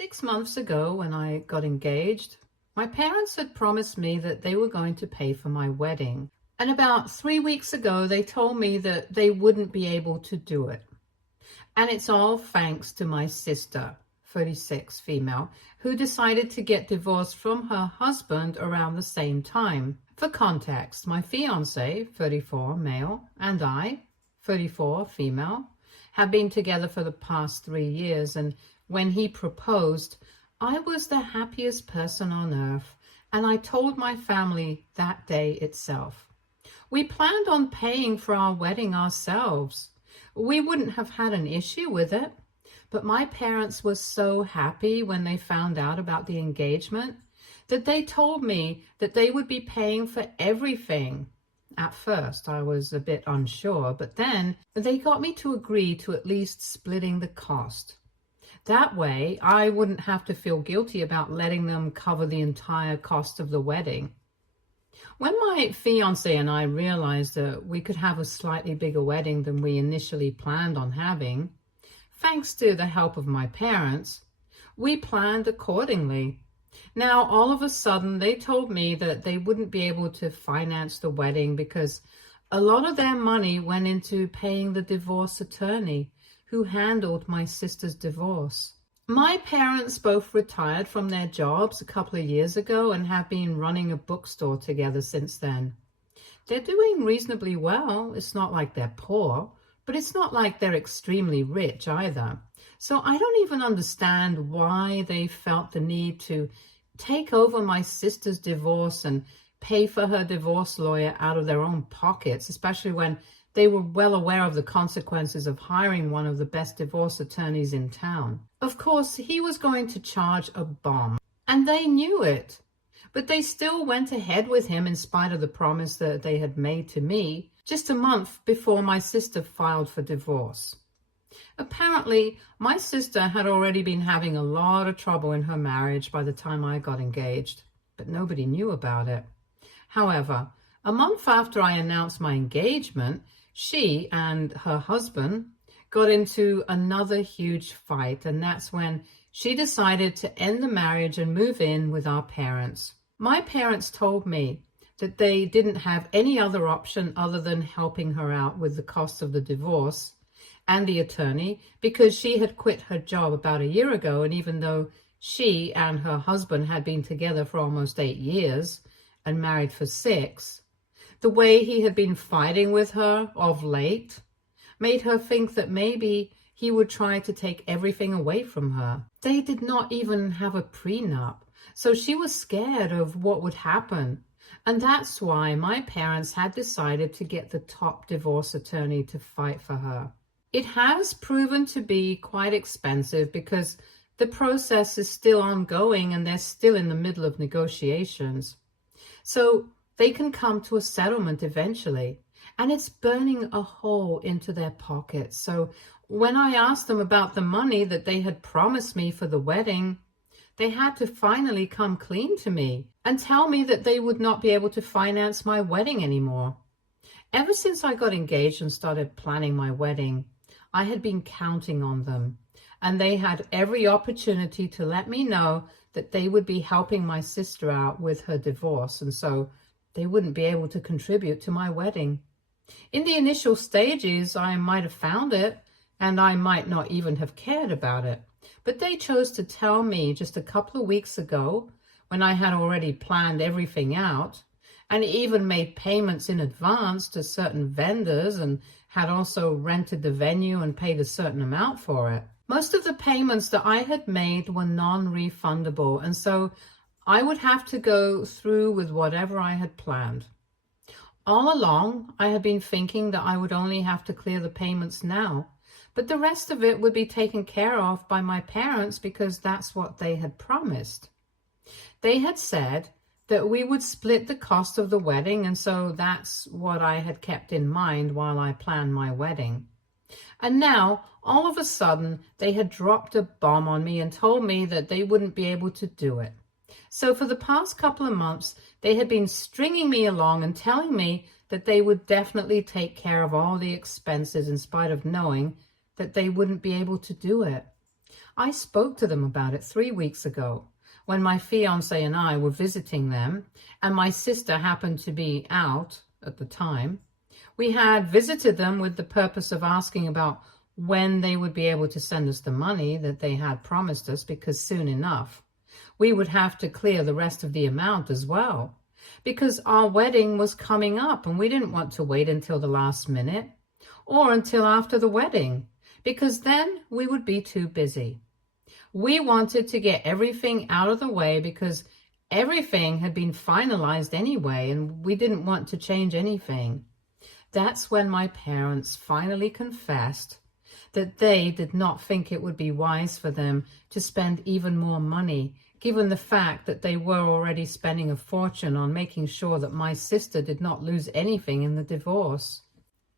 6 months ago, when I got engaged, my parents had promised me that they were going to pay for my wedding. And about 3 weeks ago, they told me that they wouldn't be able to do it. And it's all thanks to my sister, 36 female, who decided to get divorced from her husband around the same time. For context, my fiance, 34 male, and I, 34 female, have been together for the past 3 years, and when he proposed, I was the happiest person on earth, and I told my family that day itself. We planned on paying for our wedding ourselves. We wouldn't have had an issue with it, but my parents were so happy when they found out about the engagement that they told me that they would be paying for everything. At first, I was a bit unsure, but then they got me to agree to at least splitting the cost. That way, I wouldn't have to feel guilty about letting them cover the entire cost of the wedding. When my fiance and I realized that we could have a slightly bigger wedding than we initially planned on having, thanks to the help of my parents, we planned accordingly. Now, all of a sudden, they told me that they wouldn't be able to finance the wedding because a lot of their money went into paying the divorce attorney who handled my sister's divorce. My parents both retired from their jobs a couple of years ago and have been running a bookstore together since then. They're doing reasonably well. It's not like they're poor, but it's not like they're extremely rich either. So I don't even understand why they felt the need to take over my sister's divorce and pay for her divorce lawyer out of their own pockets, especially when they were well aware of the consequences of hiring one of the best divorce attorneys in town. Of course, he was going to charge a bomb, and they knew it. But they still went ahead with him in spite of the promise that they had made to me just a month before my sister filed for divorce. Apparently, my sister had already been having a lot of trouble in her marriage by the time I got engaged, but nobody knew about it. However, a month after I announced my engagement, she and her husband got into another huge fight, and that's when she decided to end the marriage and move in with our parents. My parents told me that they didn't have any other option other than helping her out with the cost of the divorce and the attorney because she had quit her job about a year ago, and even though she and her husband had been together for almost 8 years and married for 6, the way he had been fighting with her of late made her think that maybe he would try to take everything away from her. They did not even have a prenup, so she was scared of what would happen. And that's why my parents had decided to get the top divorce attorney to fight for her. It has proven to be quite expensive because the process is still ongoing and they're still in the middle of negotiations. So they can come to a settlement eventually, and it's burning a hole into their pockets. So when I asked them about the money that they had promised me for the wedding, they had to finally come clean to me and tell me that they would not be able to finance my wedding anymore. Ever since I got engaged and started planning my wedding, I had been counting on them, and they had every opportunity to let me know that they would be helping my sister out with her divorce, and so they wouldn't be able to contribute to my wedding. In the initial stages, I might have found it, and I might not even have cared about it. But they chose to tell me just a couple of weeks ago, when I had already planned everything out, and even made payments in advance to certain vendors and had also rented the venue and paid a certain amount for it. Most of the payments that I had made were non-refundable, and so I would have to go through with whatever I had planned. All along, I had been thinking that I would only have to clear the payments now, but the rest of it would be taken care of by my parents because that's what they had promised. They had said that we would split the cost of the wedding, and so that's what I had kept in mind while I planned my wedding. And now, all of a sudden, they had dropped a bomb on me and told me that they wouldn't be able to do it. So for the past couple of months, they had been stringing me along and telling me that they would definitely take care of all the expenses in spite of knowing that they wouldn't be able to do it. I spoke to them about it 3 weeks ago when my fiance and I were visiting them, and my sister happened to be out at the time. We had visited them with the purpose of asking about when they would be able to send us the money that they had promised us, because soon enough we would have to clear the rest of the amount as well, because our wedding was coming up and we didn't want to wait until the last minute or until after the wedding, because then we would be too busy. We wanted to get everything out of the way because everything had been finalized anyway and we didn't want to change anything. That's when my parents finally confessed that they did not think it would be wise for them to spend even more money, given the fact that they were already spending a fortune on making sure that my sister did not lose anything in the divorce.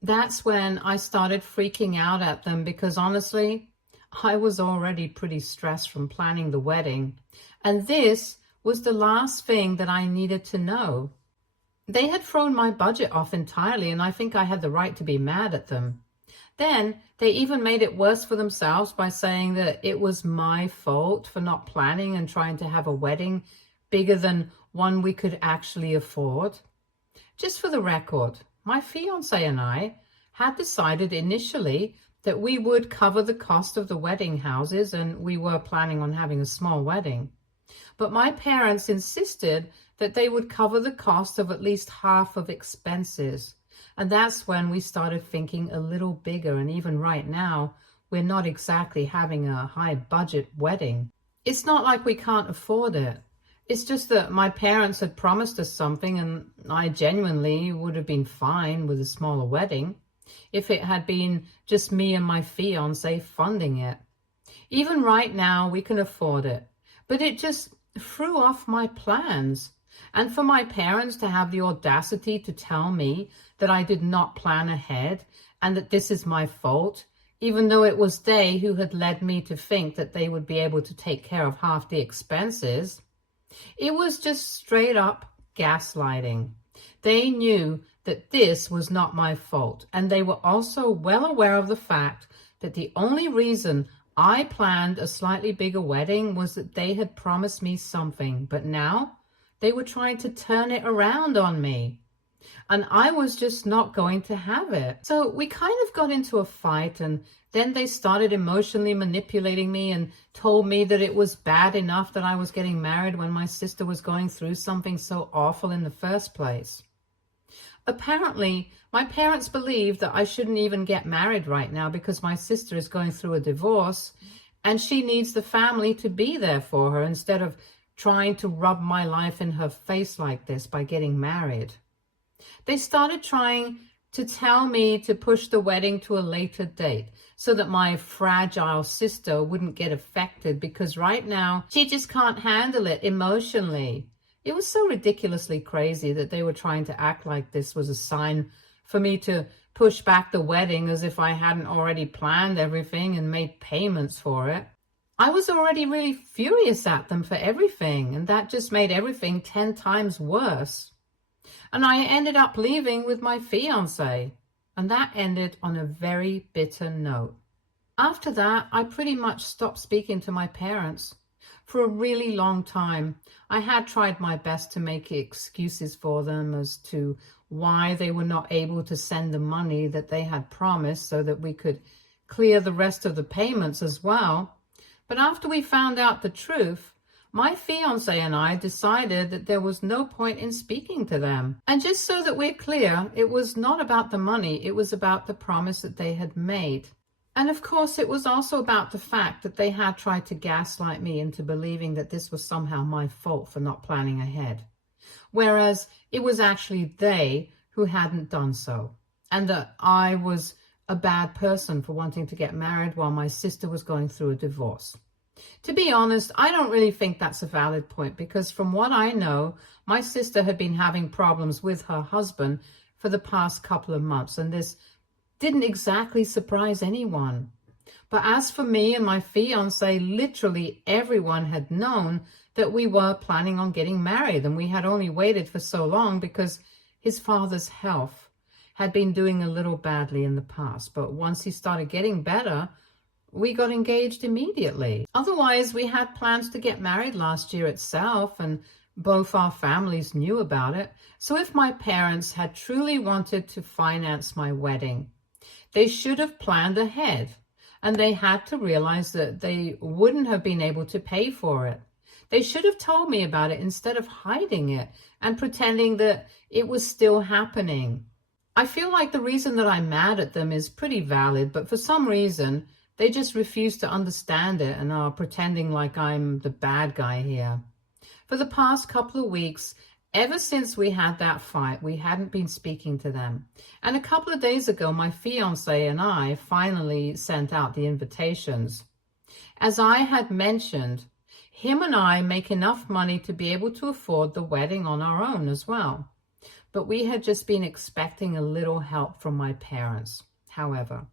That's when I started freaking out at them, because honestly, I was already pretty stressed from planning the wedding, and this was the last thing that I needed to know. They had thrown my budget off entirely, and I think I had the right to be mad at them. Then they even made it worse for themselves by saying that it was my fault for not planning and trying to have a wedding bigger than one we could actually afford. Just for the record, my fiance and I had decided initially that we would cover the cost of the wedding houses, and we were planning on having a small wedding. But my parents insisted that they would cover the cost of at least half of expenses. And that's when we started thinking a little bigger, and even right now, we're not exactly having a high budget wedding. It's not like we can't afford it. It's just that my parents had promised us something, and I genuinely would have been fine with a smaller wedding if it had been just me and my fiance funding it. Even right now, we can afford it, but it just threw off my plans. And for my parents to have the audacity to tell me that I did not plan ahead and that this is my fault, even though it was they who had led me to think that they would be able to take care of half the expenses, it was just straight up gaslighting. They knew that this was not my fault, and they were also well aware of the fact that the only reason I planned a slightly bigger wedding was that they had promised me something, but now they were trying to turn it around on me, and I was just not going to have it. So we kind of got into a fight, and then they started emotionally manipulating me and told me that it was bad enough that I was getting married when my sister was going through something so awful in the first place. Apparently, my parents believe that I shouldn't even get married right now because my sister is going through a divorce and she needs the family to be there for her instead of trying to rub my life in her face like this by getting married. They started trying to tell me to push the wedding to a later date so that my fragile sister wouldn't get affected, because right now she just can't handle it emotionally. It was so ridiculously crazy that they were trying to act like this was a sign for me to push back the wedding as if I hadn't already planned everything and made payments for it. I was already really furious at them for everything, and that just made everything 10 times worse. And I ended up leaving with my fiance, and that ended on a very bitter note. After that, I pretty much stopped speaking to my parents. For a really long time, I had tried my best to make excuses for them as to why they were not able to send the money that they had promised so that we could clear the rest of the payments as well. But after we found out the truth, my fiance and I decided that there was no point in speaking to them. And just so that we're clear, it was not about the money, it was about the promise that they had made. And of course, it was also about the fact that they had tried to gaslight me into believing that this was somehow my fault for not planning ahead, whereas it was actually they who hadn't done so, and that I was a bad person for wanting to get married while my sister was going through a divorce. To be honest, I don't really think that's a valid point, because from what I know, my sister had been having problems with her husband for the past couple of months, and this didn't exactly surprise anyone. But as for me and my fiance, literally everyone had known that we were planning on getting married, and we had only waited for so long because his father's health had been doing a little badly in the past. But once he started getting better, we got engaged immediately. Otherwise, we had plans to get married last year itself, and both our families knew about it. So if my parents had truly wanted to finance my wedding, they should have planned ahead, and they had to realize that they wouldn't have been able to pay for it. They should have told me about it instead of hiding it and pretending that it was still happening. I feel like the reason that I'm mad at them is pretty valid, but for some reason, they just refuse to understand it and are pretending like I'm the bad guy here. For the past couple of weeks, ever since we had that fight, we hadn't been speaking to them. And a couple of days ago, my fiance and I finally sent out the invitations. As I had mentioned, him and I make enough money to be able to afford the wedding on our own as well. But we had just been expecting a little help from my parents. However,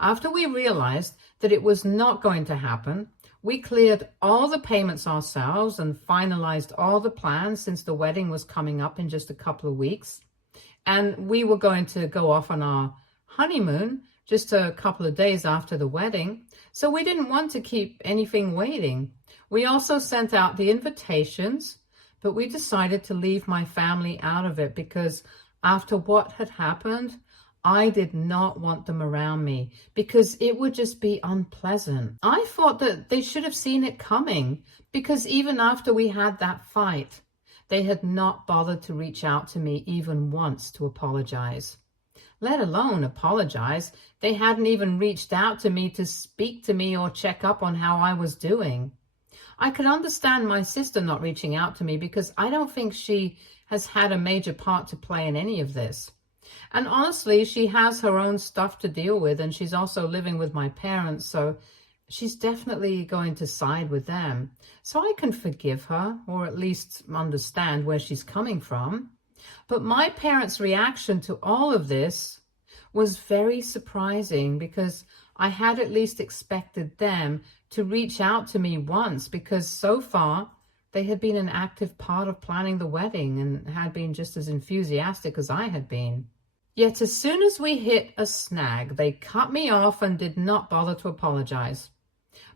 after we realized that it was not going to happen, we cleared all the payments ourselves and finalized all the plans since the wedding was coming up in just a couple of weeks. And we were going to go off on our honeymoon just a couple of days after the wedding. So we didn't want to keep anything waiting. We also sent out the invitations, but we decided to leave my family out of it because after what had happened, I did not want them around me because it would just be unpleasant. I thought that they should have seen it coming because even after we had that fight, they had not bothered to reach out to me even once to apologize. Let alone apologize. They hadn't even reached out to me to speak to me or check up on how I was doing. I could understand my sister not reaching out to me because I don't think she has had a major part to play in any of this. And honestly, she has her own stuff to deal with, and she's also living with my parents, so she's definitely going to side with them. So I can forgive her, or at least understand where she's coming from. But my parents' reaction to all of this was very surprising because I had at least expected them to reach out to me once because so far they had been an active part of planning the wedding and had been just as enthusiastic as I had been. Yet as soon as we hit a snag, they cut me off and did not bother to apologize.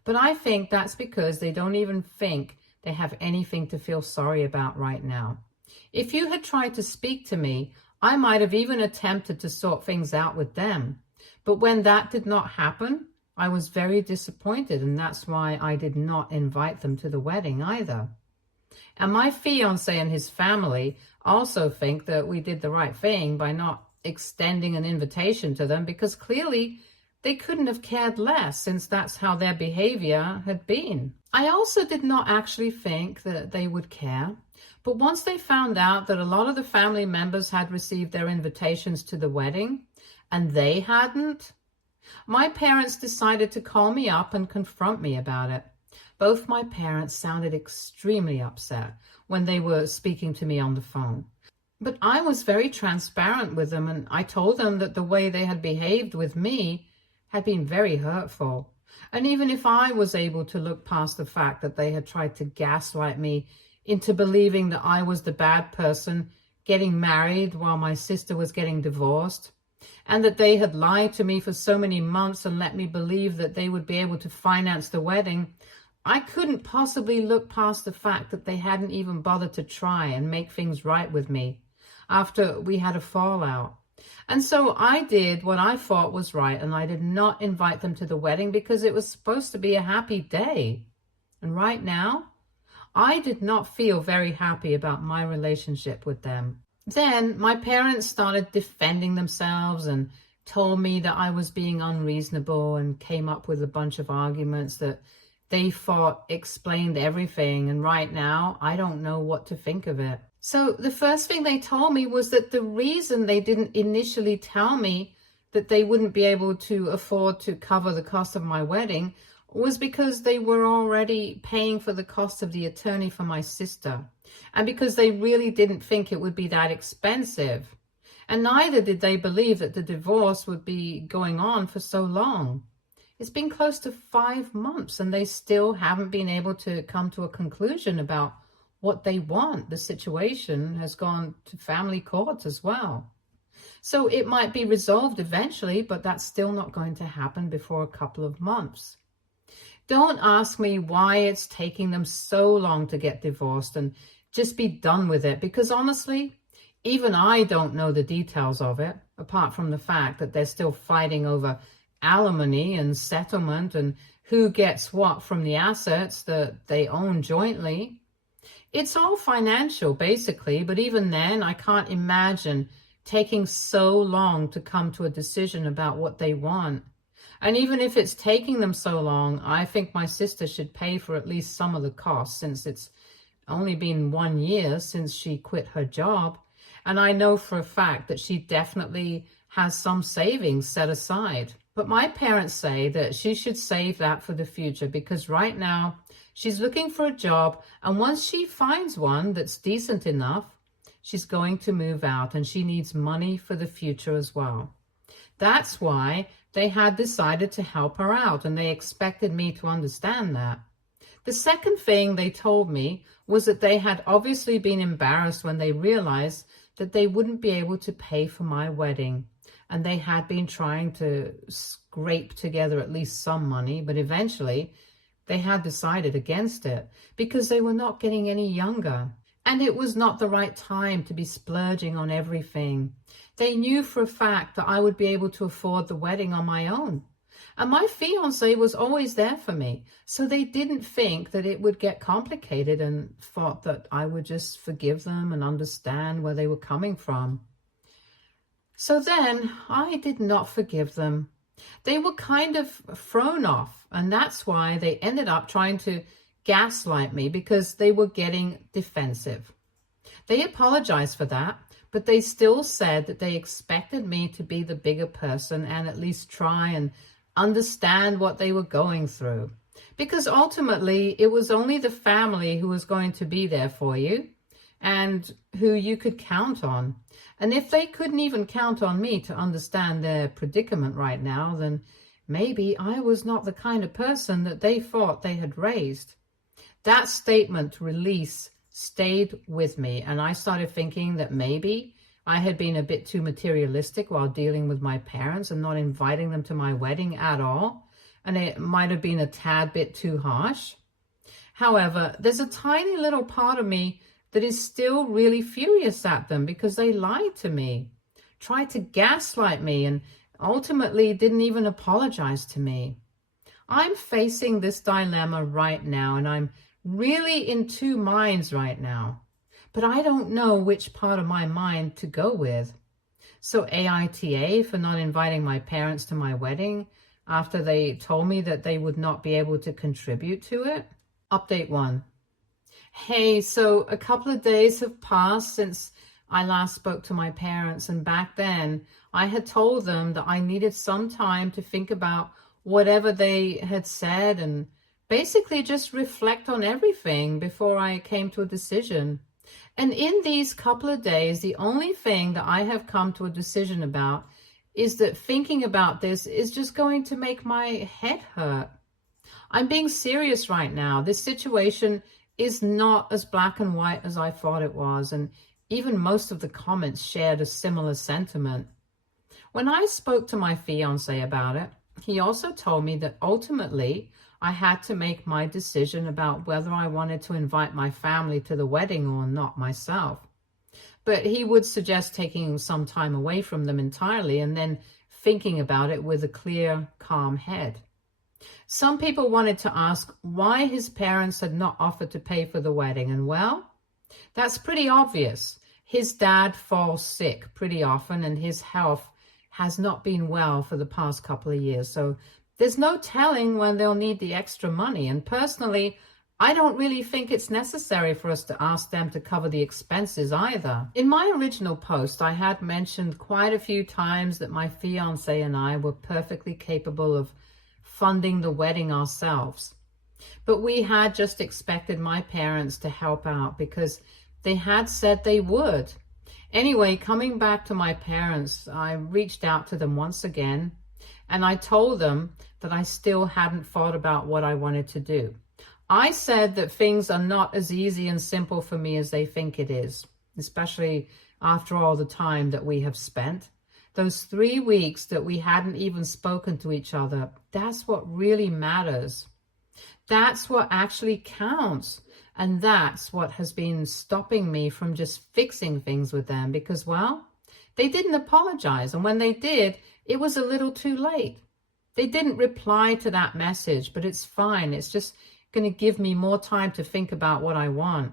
But I think that's because they don't even think they have anything to feel sorry about right now. If you had tried to speak to me, I might have even attempted to sort things out with them. But when that did not happen, I was very disappointed, and that's why I did not invite them to the wedding either. And my fiancé and his family also think that we did the right thing by not extending an invitation to them because clearly they couldn't have cared less since that's how their behavior had been. I also did not actually think that they would care, but once they found out that a lot of the family members had received their invitations to the wedding and they hadn't, my parents decided to call me up and confront me about it. Both my parents sounded extremely upset when they were speaking to me on the phone. But I was very transparent with them, and I told them that the way they had behaved with me had been very hurtful. And even if I was able to look past the fact that they had tried to gaslight me into believing that I was the bad person getting married while my sister was getting divorced, and that they had lied to me for so many months and let me believe that they would be able to finance the wedding, I couldn't possibly look past the fact that they hadn't even bothered to try and make things right with me after we had a fallout. And so I did what I thought was right, and I did not invite them to the wedding because it was supposed to be a happy day. And right now, I did not feel very happy about my relationship with them. Then my parents started defending themselves and told me that I was being unreasonable and came up with a bunch of arguments that they thought explained everything. And right now, I don't know what to think of it. So the first thing they told me was that the reason they didn't initially tell me that they wouldn't be able to afford to cover the cost of my wedding was because they were already paying for the cost of the attorney for my sister, and because they really didn't think it would be that expensive. And neither did they believe that the divorce would be going on for so long. It's been close to 5 months, and they still haven't been able to come to a conclusion about what they want. The situation has gone to family courts as well. So it might be resolved eventually, but that's still not going to happen before a couple of months. Don't ask me why it's taking them so long to get divorced, and just be done with it, because honestly, even I don't know the details of it, apart from the fact that they're still fighting over alimony and settlement and who gets what from the assets that they own jointly. It's all financial, basically, but even then, I can't imagine taking so long to come to a decision about what they want. And even if it's taking them so long, I think my sister should pay for at least some of the costs, since it's only been 1 year since she quit her job. And I know for a fact that she definitely has some savings set aside. But my parents say that she should save that for the future, because right now she's looking for a job, and once she finds one that's decent enough, she's going to move out, and she needs money for the future as well. That's why they had decided to help her out, and they expected me to understand that. The second thing they told me was that they had obviously been embarrassed when they realized that they wouldn't be able to pay for my wedding. And they had been trying to scrape together at least some money, but eventually they had decided against it because they were not getting any younger. And it was not the right time to be splurging on everything. They knew for a fact that I would be able to afford the wedding on my own. And my fiancé was always there for me. So they didn't think that it would get complicated, and thought that I would just forgive them and understand where they were coming from. So then I did not forgive them. They were kind of thrown off, and that's why they ended up trying to gaslight me, because they were getting defensive. They apologized for that, but they still said that they expected me to be the bigger person and at least try and understand what they were going through. Because ultimately, it was only the family who was going to be there for you and who you could count on. And if they couldn't even count on me to understand their predicament right now, then maybe I was not the kind of person that they thought they had raised. That statement, release, stayed with me, and I started thinking that maybe I had been a bit too materialistic while dealing with my parents and not inviting them to my wedding at all, and it might have been a tad bit too harsh. However, there's a tiny little part of me that is still really furious at them because they lied to me, tried to gaslight me, and ultimately didn't even apologize to me. I'm facing this dilemma right now, and I'm really in two minds right now, but I don't know which part of my mind to go with. So AITA for not inviting my parents to my wedding after they told me that they would not be able to contribute to it. Update 1. Hey, so a couple of days have passed since I last spoke to my parents, and back then I had told them that I needed some time to think about whatever they had said and basically just reflect on everything before I came to a decision. And in these couple of days, the only thing that I have come to a decision about is that thinking about this is just going to make my head hurt. I'm being serious right now. This situation is not as black and white as I thought it was, and even most of the comments shared a similar sentiment. When I spoke to my fiancé about it, he also told me that ultimately I had to make my decision about whether I wanted to invite my family to the wedding or not myself. But he would suggest taking some time away from them entirely and then thinking about it with a clear, calm head. Some people wanted to ask why his parents had not offered to pay for the wedding, and well, that's pretty obvious. His dad falls sick pretty often, and his health has not been well for the past couple of years, so there's no telling when they'll need the extra money. And personally, I don't really think it's necessary for us to ask them to cover the expenses either. In my original post, I had mentioned quite a few times that my fiancé and I were perfectly capable of funding the wedding ourselves. But we had just expected my parents to help out because they had said they would. Anyway, coming back to my parents, I reached out to them once again, and I told them that I still hadn't thought about what I wanted to do. I said that things are not as easy and simple for me as they think it is, especially after all the time that we have spent. Those 3 weeks that we hadn't even spoken to each other, that's what really matters. That's what actually counts. And that's what has been stopping me from just fixing things with them because, well, they didn't apologize. And when they did, it was a little too late. They didn't reply to that message, but it's fine. It's just going to give me more time to think about what I want.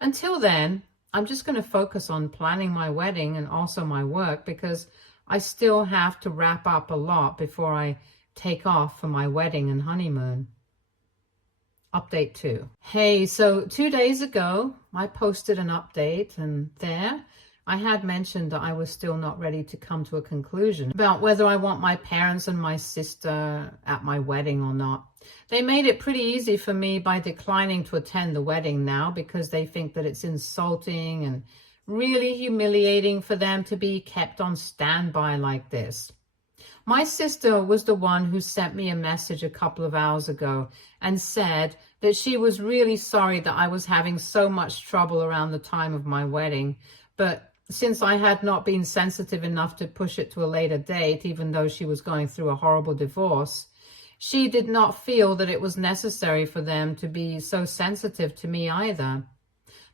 Until then, I'm just going to focus on planning my wedding and also my work because I still have to wrap up a lot before I take off for my wedding and honeymoon. Update 2. Hey, so 2 days ago, I posted an update, and there I had mentioned that I was still not ready to come to a conclusion about whether I want my parents and my sister at my wedding or not. They made it pretty easy for me by declining to attend the wedding now because they think that it's insulting and really humiliating for them to be kept on standby like this. My sister was the one who sent me a message a couple of hours ago and said that she was really sorry that I was having so much trouble around the time of my wedding, but since I had not been sensitive enough to push it to a later date, even though she was going through a horrible divorce, she did not feel that it was necessary for them to be so sensitive to me either.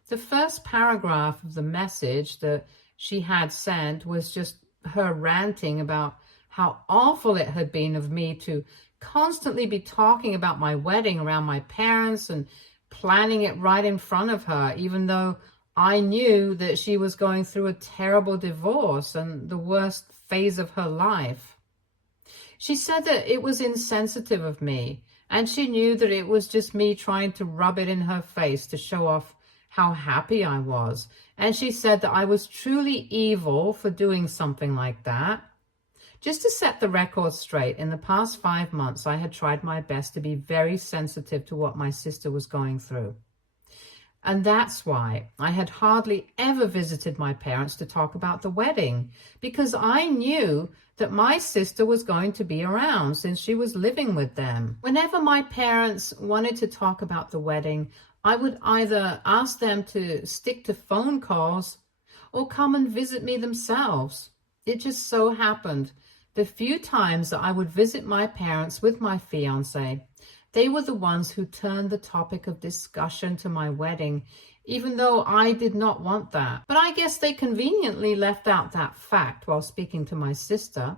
The first paragraph of the message that she had sent was just her ranting about how awful it had been of me to constantly be talking about my wedding around my parents and planning it right in front of her, even though I knew that she was going through a terrible divorce and the worst phase of her life. She said that it was insensitive of me, and she knew that it was just me trying to rub it in her face to show off how happy I was. And she said that I was truly evil for doing something like that. Just to set the record straight, in the past 5 months, I had tried my best to be very sensitive to what my sister was going through. And that's why I had hardly ever visited my parents to talk about the wedding, because I knew that my sister was going to be around since she was living with them. Whenever my parents wanted to talk about the wedding, I would either ask them to stick to phone calls or come and visit me themselves. It just so happened the few times that I would visit my parents with my fiancé, they were the ones who turned the topic of discussion to my wedding, even though I did not want that. But I guess they conveniently left out that fact while speaking to my sister.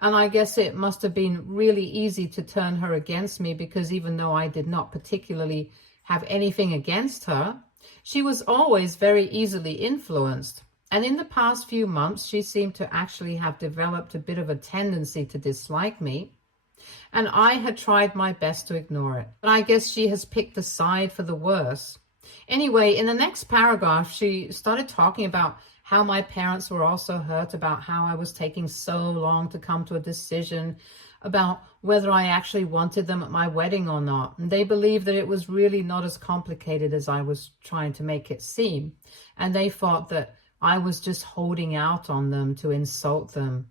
And I guess it must have been really easy to turn her against me because even though I did not particularly have anything against her, she was always very easily influenced. And in the past few months, she seemed to actually have developed a bit of a tendency to dislike me. And I had tried my best to ignore it. But I guess she has picked a side for the worse. Anyway, in the next paragraph, she started talking about how my parents were also hurt about how I was taking so long to come to a decision about whether I actually wanted them at my wedding or not. And they believed that it was really not as complicated as I was trying to make it seem. And they thought that I was just holding out on them to insult them.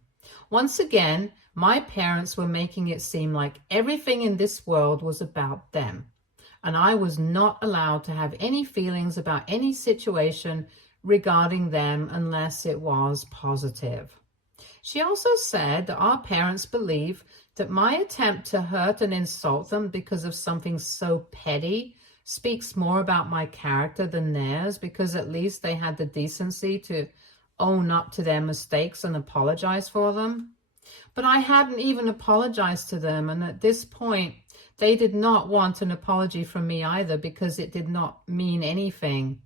Once again, my parents were making it seem like everything in this world was about them, and I was not allowed to have any feelings about any situation regarding them unless it was positive. She also said that our parents believe that my attempt to hurt and insult them because of something so petty speaks more about my character than theirs, because at least they had the decency to own up to their mistakes and apologize for them. But I hadn't even apologized to them, and at this point, they did not want an apology from me either because it did not mean anything.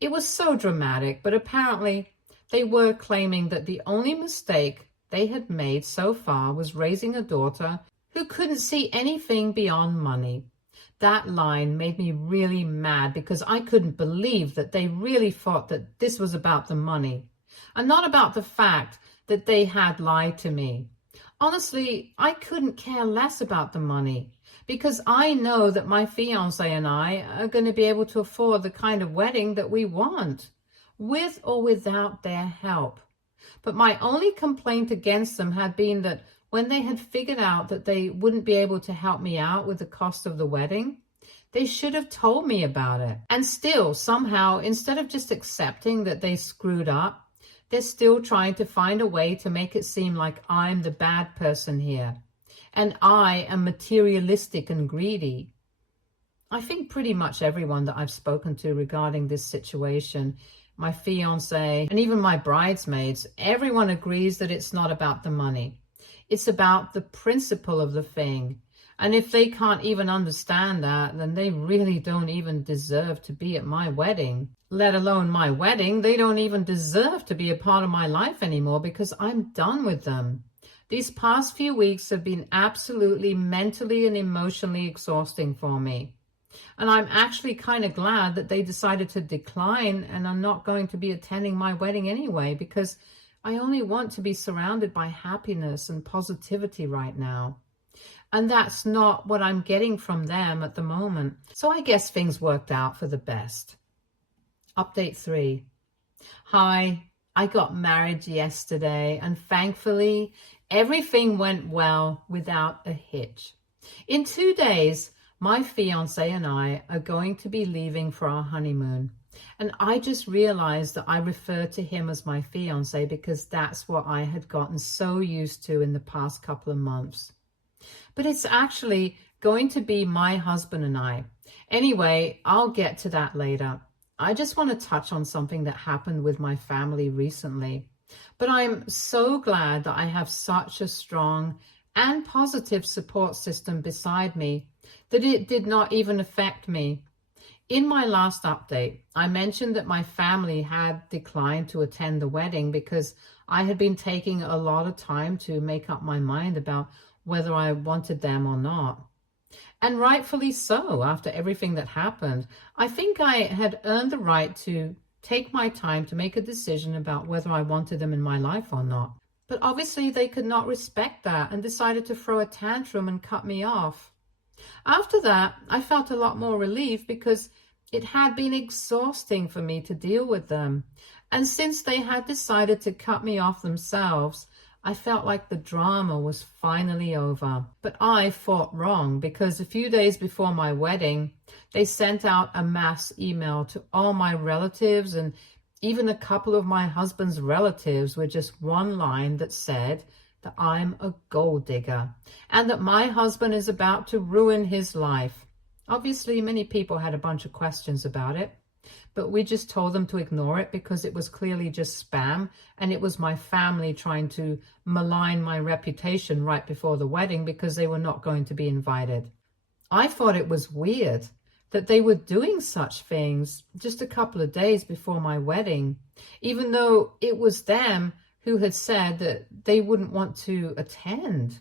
It was so dramatic, but apparently they were claiming that the only mistake they had made so far was raising a daughter who couldn't see anything beyond money. That line made me really mad because I couldn't believe that they really thought that this was about the money and not about the fact that they had lied to me. Honestly, I couldn't care less about the money because I know that my fiancé and I are going to be able to afford the kind of wedding that we want, with or without their help. But my only complaint against them had been that when they had figured out that they wouldn't be able to help me out with the cost of the wedding, they should have told me about it. And still, somehow, instead of just accepting that they screwed up, They're still trying to find a way to make it seem like I'm the bad person here, and I am materialistic and greedy. I think pretty much everyone that I've spoken to regarding this situation, my fiance and even my bridesmaids, everyone agrees that it's not about the money. It's about the principle of the thing. And if they can't even understand that, then they really don't even deserve to be at my wedding. Let alone my wedding, they don't even deserve to be a part of my life anymore because I'm done with them. These past few weeks have been absolutely mentally and emotionally exhausting for me. And I'm actually kind of glad that they decided to decline and are not going to be attending my wedding anyway, because I only want to be surrounded by happiness and positivity right now. And that's not what I'm getting from them at the moment. So I guess things worked out for the best. Update 3. Hi, I got married yesterday, and thankfully everything went well without a hitch. In 2 days, my fiance and I are going to be leaving for our honeymoon. And I just realized that I refer to him as my fiance because that's what I had gotten so used to in the past couple of months. But it's actually going to be my husband and I. Anyway, I'll get to that later. I just want to touch on something that happened with my family recently. But I'm so glad that I have such a strong and positive support system beside me that it did not even affect me. In my last update, I mentioned that my family had declined to attend the wedding because I had been taking a lot of time to make up my mind about whether I wanted them or not. And rightfully so, after everything that happened. I think I had earned the right to take my time to make a decision about whether I wanted them in my life or not. But obviously they could not respect that and decided to throw a tantrum and cut me off. After that, I felt a lot more relief because it had been exhausting for me to deal with them. And since they had decided to cut me off themselves, I felt like the drama was finally over. But I fought wrong because a few days before my wedding, they sent out a mass email to all my relatives, and even a couple of my husband's relatives with just one line that said that I'm a gold digger and that my husband is about to ruin his life. Obviously, many people had a bunch of questions about it, but we just told them to ignore it because it was clearly just spam, and it was my family trying to malign my reputation right before the wedding because they were not going to be invited. I thought it was weird that they were doing such things just a couple of days before my wedding, even though it was them who had said that they wouldn't want to attend.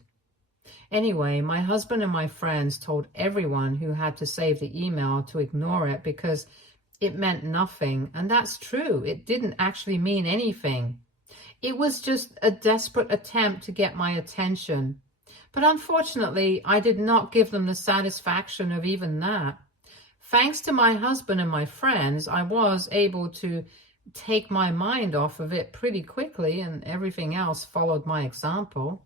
Anyway, my husband and my friends told everyone who had to save the email to ignore it because it meant nothing. And that's true. It didn't actually mean anything. It was just a desperate attempt to get my attention. But unfortunately, I did not give them the satisfaction of even that. Thanks to my husband and my friends, I was able to take my mind off of it pretty quickly, and everything else followed my example.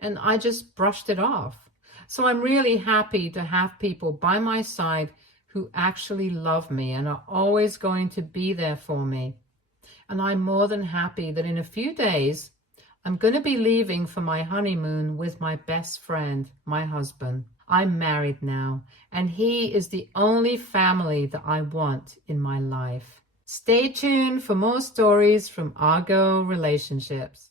And I just brushed it off. So I'm really happy to have people by my side who actually love me and are always going to be there for me. And I'm more than happy that in a few days, I'm going to be leaving for my honeymoon with my best friend, my husband. I'm married now, and he is the only family that I want in my life. Stay tuned for more stories from Argo Relationships.